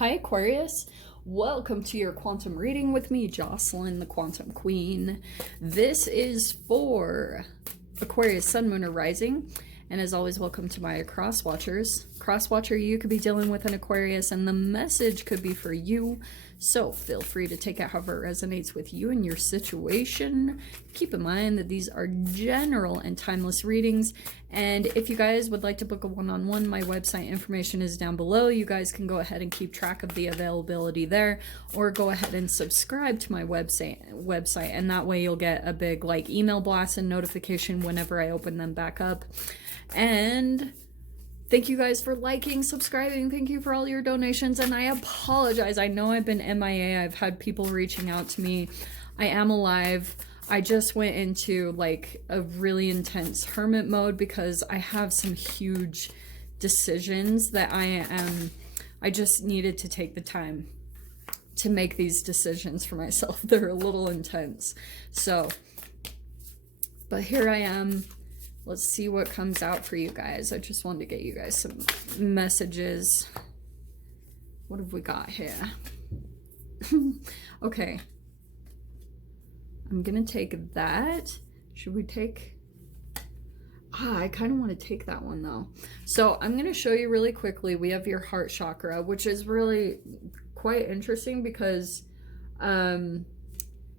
Hi, Aquarius. Welcome to your quantum reading with me, Jocelyn, the Quantum Queen. This is for Aquarius, Sun, Moon, or Rising. And as always, welcome to my cross watchers. Cross watcher, you could be dealing with an Aquarius, and the message could be for you. So feel free to take it however it resonates with you and your situation. Keep in mind that these are general and timeless readings. And if you guys would like to book a one-on-one, my website information is down below. You guys can go ahead and keep track of the availability there, or go ahead and subscribe to my website, and that way you'll get a big email blast and notification whenever I open them back up. And thank you guys for liking, subscribing. Thank you for all your donations. And I apologize. I know I've been MIA. I've had people reaching out to me. I am alive. I just went into a really intense hermit mode because I have some huge decisions that I just needed to take the time to make these decisions for myself. They're a little intense. So, but here I am. Let's see what comes out for you guys. I just wanted to get you guys some messages. What have we got here? Okay. I'm gonna take that. Should we take... I kind of want to take that one though. So I'm gonna show you really quickly. We have your heart chakra, which is really quite interesting because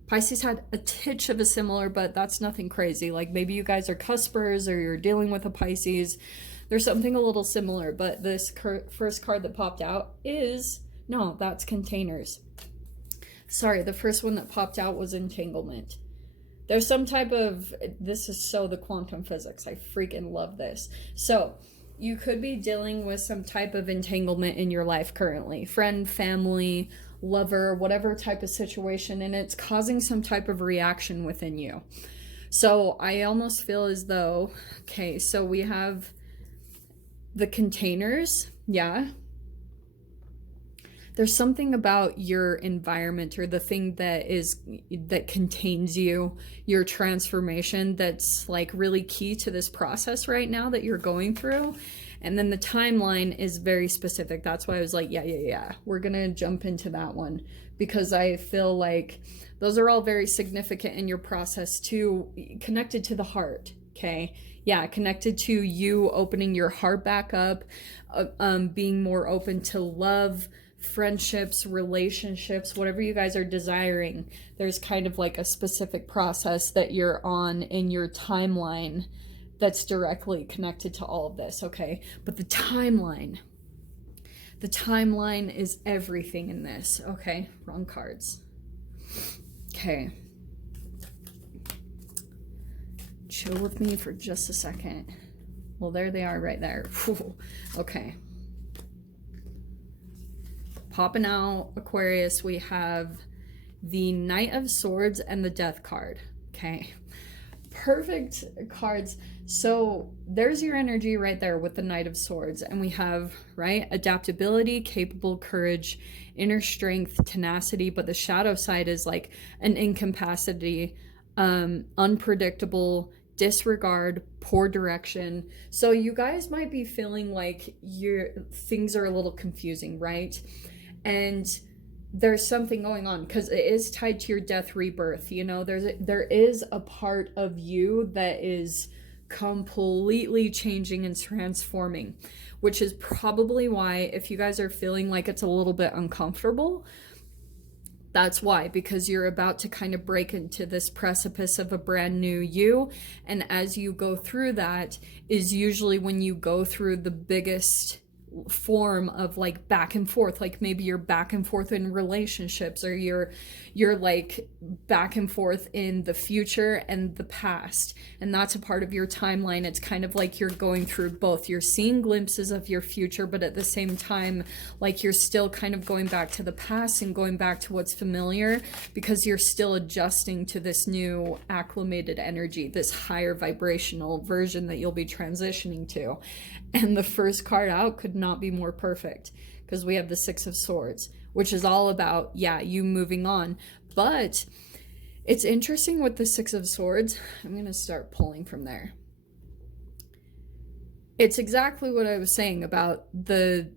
Pisces had a titch of a similar, but that's nothing crazy. Maybe you guys are cuspers or you're dealing with a Pisces. There's something a little similar, but this first card that popped out is... No, that's containers. Sorry, the first one that popped out was entanglement. There's some type of... This is so the quantum physics. I freaking love this. So, you could be dealing with some type of entanglement in your life currently. Friend, family, lover, whatever type of situation, and it's causing some type of reaction within you. So I almost feel as though, okay, so we have the containers. Yeah, there's something about your environment or the thing that contains you, your transformation, that's really key to this process right now that you're going through. And then the timeline is very specific. That's why I was yeah. We're going to jump into that one because I feel like those are all very significant in your process too, connected to the heart. Okay. Yeah. Connected to you opening your heart back up, being more open to love, friendships, relationships, whatever you guys are desiring. There's kind of a specific process that you're on in your timeline that's directly connected to all of this, okay? But the timeline is everything in this, okay? Wrong cards. Okay. Chill with me for just a second. Well, there they are right there. Okay. Popping out, Aquarius, we have the Knight of Swords and the Death card, okay? Perfect cards. So there's your energy right there with the Knight of Swords, and we have, right, adaptability, capable, courage, inner strength, tenacity, but the shadow side is an incapacity, unpredictable, disregard, poor direction. So you guys might be feeling things are a little confusing, right? And there's something going on because it is tied to your death rebirth. There is a part of you that is completely changing and transforming, which is probably why, if you guys are feeling it's a little bit uncomfortable, that's why, because you're about to kind of break into this precipice of a brand new you. And as you go through that is usually when you go through the biggest form of back and forth. Maybe you're back and forth in relationships, or you're back and forth in the future and the past, and that's a part of your timeline. It's kind of you're going through both. You're seeing glimpses of your future, but at the same time you're still kind of going back to the past and going back to what's familiar, because you're still adjusting to this new acclimated energy, this higher vibrational version that you'll be transitioning to. And the first card out could not be more perfect, because we have the Six of Swords, which is all about, yeah, you moving on. But it's interesting with the Six of Swords. I'm going to start pulling from there. It's exactly what I was saying about the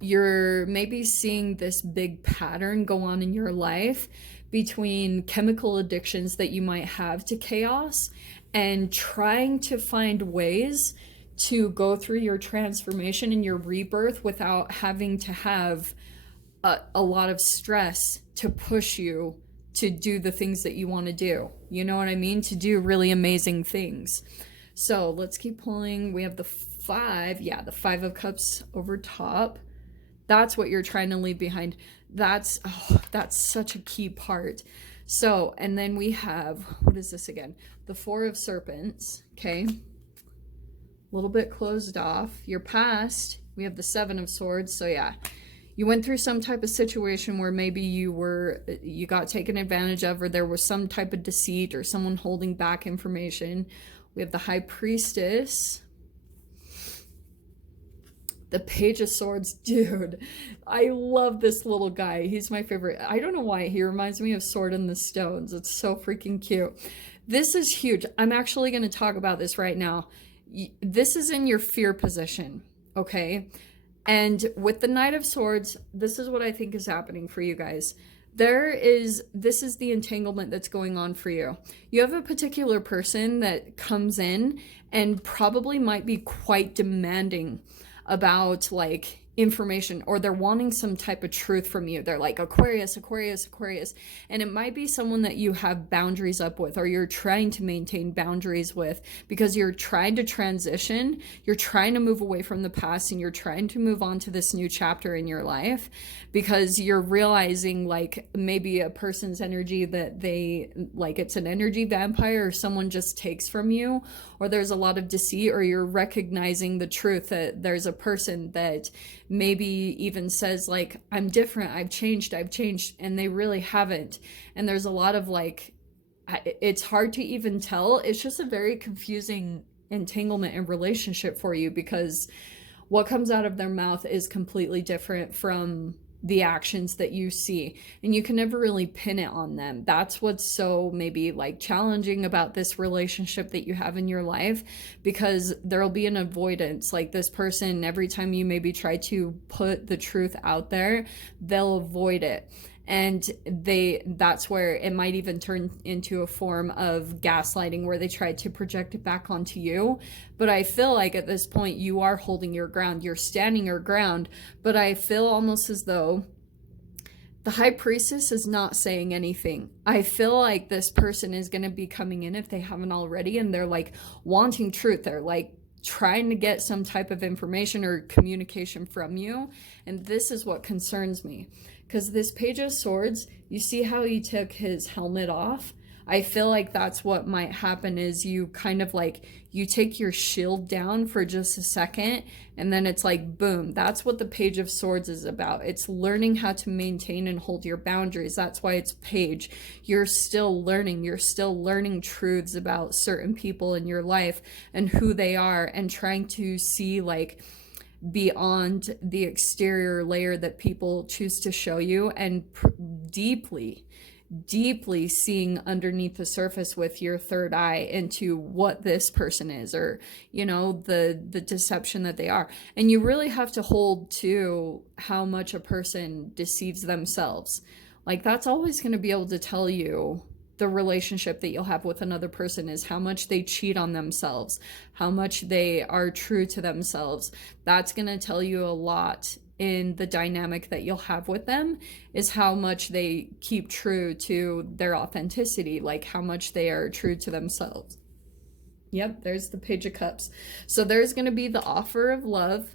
you're maybe seeing this big pattern go on in your life between chemical addictions that you might have to chaos and trying to find ways to go through your transformation and your rebirth without having to have a lot of stress to push you to do the things that you want to do. You know what I mean? To do really amazing things. So let's keep pulling. We have the 5. Yeah, the 5 of Cups over top. That's what you're trying to leave behind. That's such a key part. So, and then we have, what is this again? The 4 of Serpents, okay? A little bit closed off. Your past, we have the 7 of Swords. So yeah, you went through some type of situation where maybe you got taken advantage of, or there was some type of deceit or someone holding back information. We have the High Priestess. The Page of Swords, dude, I love this little guy. He's my favorite. I don't know why. He reminds me of Sword in the Stones. It's so freaking cute. This is huge. I'm actually going to talk about this right now. This is in your fear position, okay? And with the Knight of Swords, this is what I think is happening for you guys. This is the entanglement that's going on for you. You have a particular person that comes in and probably might be quite demanding about like information, or they're wanting some type of truth from you. They're like, Aquarius, Aquarius, Aquarius. And it might be someone that you have boundaries up with, or you're trying to maintain boundaries with, because you're trying to transition, you're trying to move away from the past, and you're trying to move on to this new chapter in your life, because you're realizing like maybe a person's energy that they like, it's an energy vampire, or someone just takes from you, or there's a lot of deceit, or you're recognizing the truth that there's a person that maybe even says like, I'm different, I've changed, and they really haven't. And there's a lot of like, it's hard to even tell. It's just a very confusing entanglement and relationship for you, because what comes out of their mouth is completely different from the actions that you see, and you can never really pin it on them. That's what's so maybe like challenging about this relationship that you have in your life, because there'll be an avoidance. Like this person, every time you maybe try to put the truth out there, they'll avoid it. And that's where it might even turn into a form of gaslighting, where they try to project it back onto you. But I feel like at this point you are holding your ground, you're standing your ground. But I feel almost as though the High Priestess is not saying anything. I feel like this person is going to be coming in, if they haven't already, and they're like wanting truth. They're like trying to get some type of information or communication from you. And this is what concerns me. Because this Page of Swords, you see how he took his helmet off? I feel like that's what might happen, is you kind of like, you take your shield down for just a second, and then it's like, boom. That's what the Page of Swords is about. It's learning how to maintain and hold your boundaries. That's why it's Page. You're still learning. You're still learning truths about certain people in your life and who they are, and trying to see like beyond the exterior layer that people choose to show you, and deeply seeing underneath the surface with your third eye into what this person is, or you know, the deception that they are. And you really have to hold to how much a person deceives themselves. Like that's always going to be able to tell you the relationship that you'll have with another person, is how much they cheat on themselves, how much they are true to themselves. That's going to tell you a lot in the dynamic that you'll have with them, is how much they keep true to their authenticity, like how much they are true to themselves. Yep, there's the Page of Cups. So there's going to be the offer of love.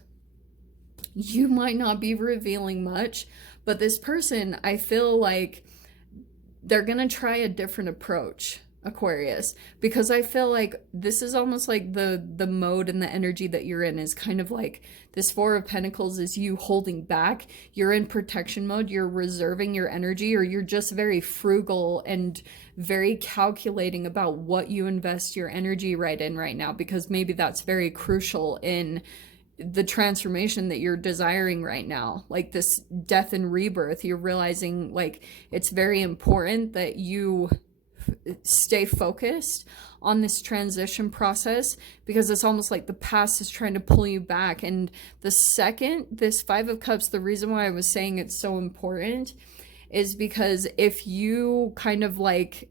You might not be revealing much, but this person, I feel like they're going to try a different approach, Aquarius, because I feel like this is almost like the mode and the energy that you're in is kind of like this 4 of Pentacles is you holding back. You're in protection mode. You're reserving your energy, or you're just very frugal and very calculating about what you invest your energy right in right now, because maybe that's very crucial in the transformation that you're desiring right now, like this death and rebirth. You're realizing like it's very important that you stay focused on this transition process, because it's almost like the past is trying to pull you back. And the second, this Five of Cups, the reason why I was saying it's so important is because if you kind of like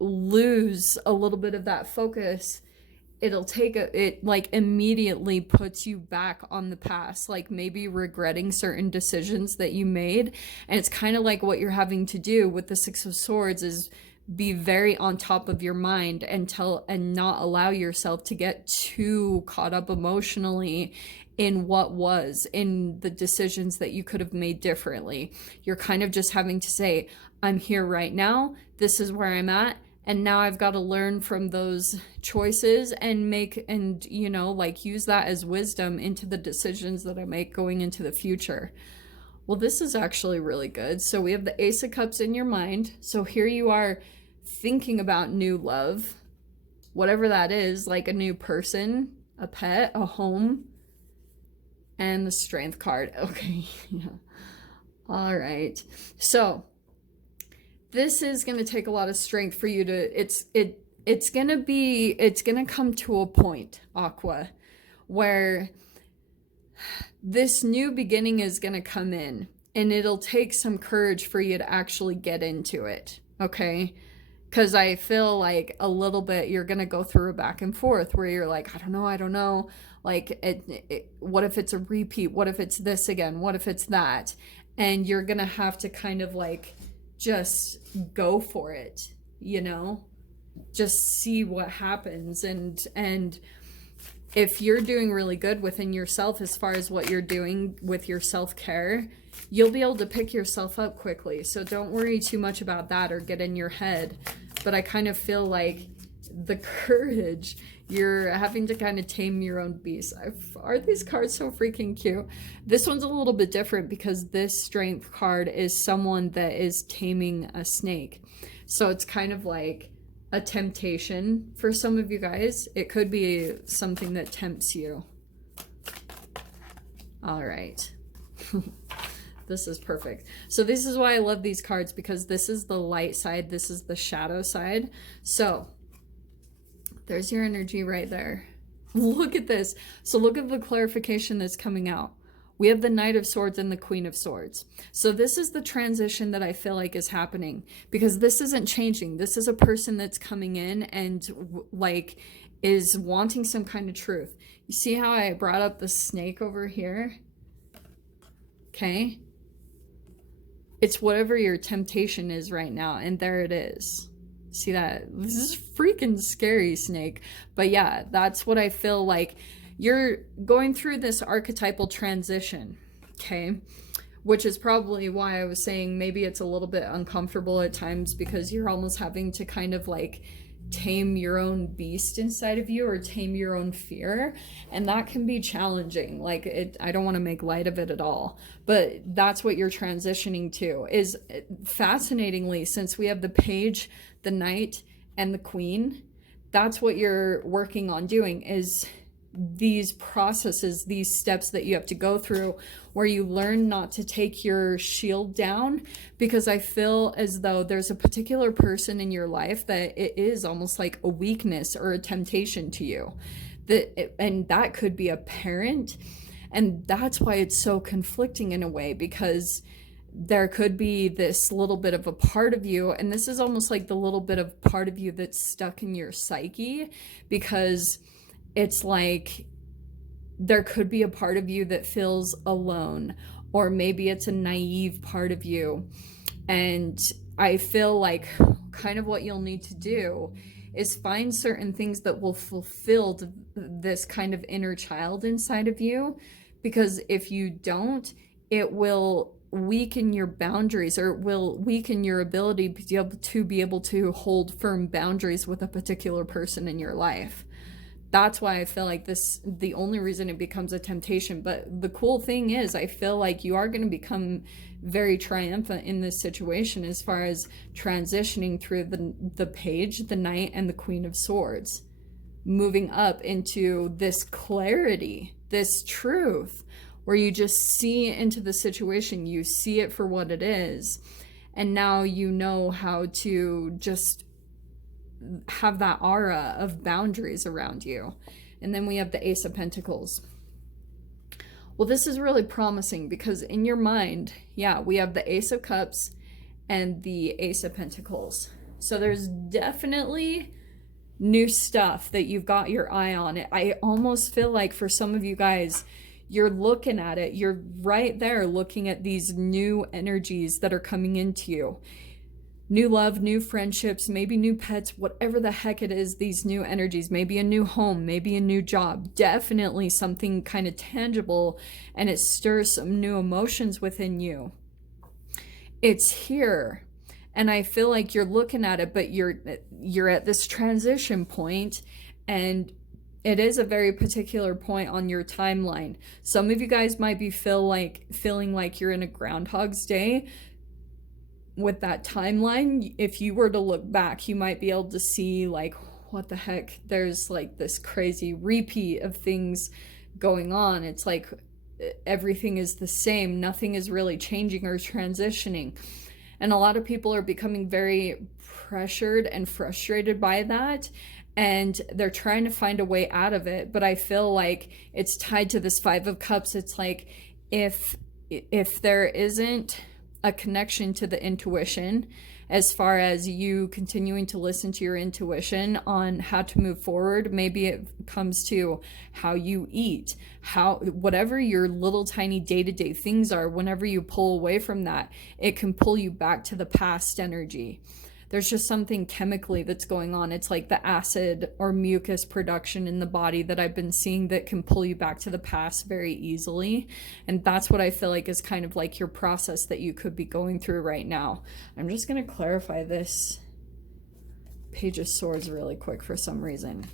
lose a little bit of that focus, it like immediately puts you back on the past, like maybe regretting certain decisions that you made. And it's kind of like what you're having to do with the Six of Swords is be very on top of your mind and not allow yourself to get too caught up emotionally in what was, in the decisions that you could have made differently. You're kind of just having to say, I'm here right now, this is where I'm at, and now I've got to learn from those choices and like use that as wisdom into the decisions that I make going into the future. Well, this is actually really good. So we have the Ace of Cups in your mind. So here you are thinking about new love, whatever that is, like a new person, a pet, a home, and the Strength card. Okay. Yeah. All right. So this is going to take a lot of strength for you to, it's going to come to a point, Aqua, where this new beginning is going to come in, and it'll take some courage for you to actually get into it. Okay. Because I feel like a little bit you're going to go through a back and forth where you're like, I don't know. Like, what if it's a repeat? What if it's this again? What if it's that? And you're going to have to kind of like just go for it, just see what happens. And if you're doing really good within yourself as far as what you're doing with your self-care, you'll be able to pick yourself up quickly. So don't worry too much about that or get in your head. But I kind of feel like the courage, you're having to kind of tame your own beast. Aren't these cards so freaking cute? This one's a little bit different because this Strength card is someone that is taming a snake. So it's kind of like a temptation for some of you guys. It could be something that tempts you. All right. This is perfect. So this is why I love these cards, because this is the light side, this is the shadow side. So there's your energy right there. Look at this. So look at the clarification that's coming out. We have the Knight of Swords and the Queen of Swords. So this is the transition that I feel like is happening, because this isn't changing. This is a person that's coming in and like is wanting some kind of truth. You see how I brought up the snake over here? Okay. It's whatever your temptation is right now, and there it is. See that? This is freaking scary, snake. But yeah, that's what I feel like. You're going through this archetypal transition, okay? Which is probably why I was saying maybe it's a little bit uncomfortable at times, because you're almost having to kind of like tame your own beast inside of you, or tame your own fear, and that can be challenging. Like, I don't want to make light of it at all, but that's what you're transitioning to. Is fascinatingly, since we have the Page, the Knight, and the Queen, that's what you're working on doing, is these processes, these steps that you have to go through, where you learn not to take your shield down, because I feel as though there's a particular person in your life that it is almost like a weakness or a temptation to you, and that could be a parent, and that's why it's so conflicting in a way, because there could be this little bit of a part of you, and this is almost like the little bit of part of you that's stuck in your psyche, because it's like there could be a part of you that feels alone, or maybe it's a naive part of you. And I feel like kind of what you'll need to do is find certain things that will fulfill this kind of inner child inside of you, because if you don't, it will weaken your boundaries, or it will weaken your ability to be able to hold firm boundaries with a particular person in your life. That's why I feel like the only reason it becomes a temptation. But the cool thing is, I feel like you are going to become very triumphant in this situation as far as transitioning through the Page, the Knight, and the Queen of Swords, moving up into this clarity, this truth, where you just see into the situation, you see it for what it is, and now you know how to just have that aura of boundaries around you. And then we have the Ace of Pentacles. Well, this is really promising because in your mind, yeah, we have the Ace of Cups and the Ace of Pentacles. So there's definitely new stuff that you've got your eye on. I almost feel like for some of you guys, you're looking at it. You're right there looking at these new energies that are coming into you. New love, new friendships, maybe new pets, whatever the heck it is, these new energies, maybe a new home, maybe a new job, definitely something kind of tangible, and it stirs some new emotions within you. It's here. And I feel like you're looking at it, but you're at this transition point, and it is a very particular point on your timeline. Some of you guys might be feeling like you're in a Groundhog's Day with that timeline. If you were to look back, you might be able to see like, what the heck, there's like this crazy repeat of things going on. It's like everything is the same. Nothing is really changing or transitioning. And a lot of people are becoming very pressured and frustrated by that. And they're trying to find a way out of it. But I feel like it's tied to this Five of Cups. It's like if there isn't a connection to the intuition, as far as you continuing to listen to your intuition on how to move forward. Maybe it comes to how you eat, whatever your little tiny day-to-day things are. Whenever you pull away from that, it can pull you back to the past energy. There's just something chemically that's going on. It's like the acid or mucus production in the body that I've been seeing that can pull you back to the past very easily. And that's what I feel like is kind of like your process that you could be going through right now. I'm just going to clarify this Page of Swords really quick for some reason.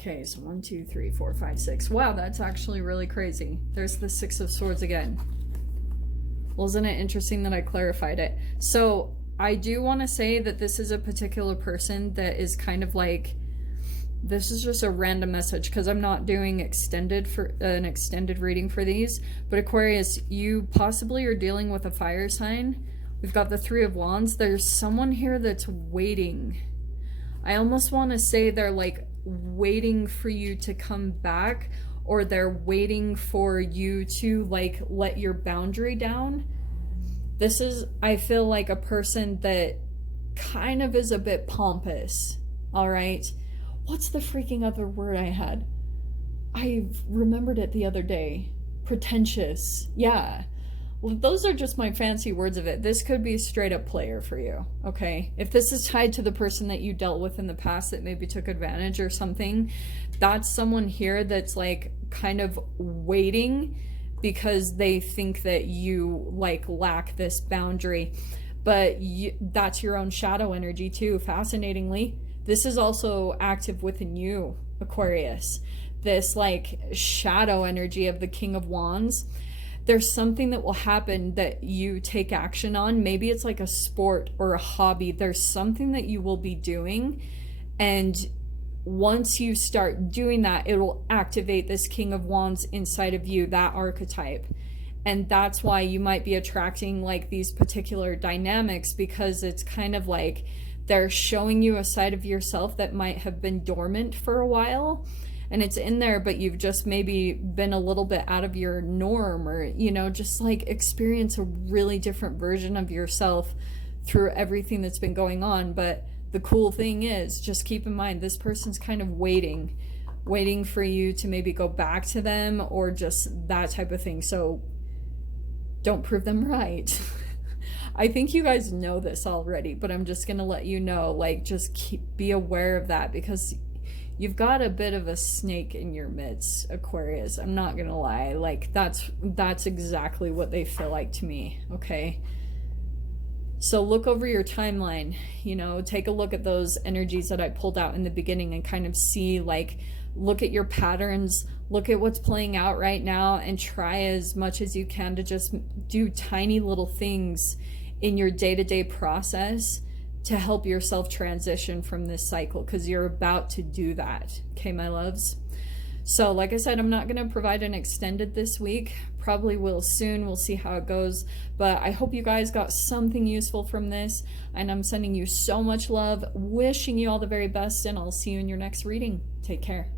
Okay, so 1, 2, 3, 4, 5, 6. Wow, that's actually really crazy. There's the Six of Swords again. Well, isn't it interesting that I clarified it? So I do want to say that this is a particular person that is kind of like, this is just a random message because I'm not doing an extended reading for these. But Aquarius, you possibly are dealing with a fire sign. We've got the Three of Wands. There's someone here that's waiting. I almost want to say they're like waiting for you to come back, or they're waiting for you to like let your boundary down. This is, I feel like, a person that kind of is a bit pompous. All right. What's the freaking other word I had? I remembered it the other day. Pretentious. Yeah. Well, those are just my fancy words of it. This could be a straight up player for you, okay? If this is tied to the person that you dealt with in the past that maybe took advantage or something, that's someone here that's like kind of waiting because they think that you like lack this boundary. But that's your own shadow energy too, fascinatingly. This is also active within you, Aquarius. This like shadow energy of the King of Wands. There's something that will happen that you take action on. Maybe it's like a sport or a hobby. There's something that you will be doing. And once you start doing that, it will activate this King of Wands inside of you, that archetype. And that's why you might be attracting like these particular dynamics, because it's kind of like they're showing you a side of yourself that might have been dormant for a while. And it's in there, but you've just maybe been a little bit out of your norm, or, you know, just like experience a really different version of yourself through everything that's been going on. But the cool thing is, just keep in mind, this person's kind of waiting for you to maybe go back to them or just that type of thing. So don't prove them right. I think you guys know this already, but I'm just going to let you know, like, just be aware of that, because you've got a bit of a snake in your midst, Aquarius. I'm not gonna lie. Like, that's exactly what they feel like to me, okay? So look over your timeline, you know, take a look at those energies that I pulled out in the beginning and kind of see, like, look at your patterns, look at what's playing out right now, and try as much as you can to just do tiny little things in your day-to-day process to help yourself transition from this cycle, because you're about to do that. Okay, my loves? So like I said, I'm not going to provide an extended this week. probably will soon. We'll see how it goes. But I hope you guys got something useful from this. And I'm sending you so much love, wishing you all the very best, and I'll see you in your next reading. Take care.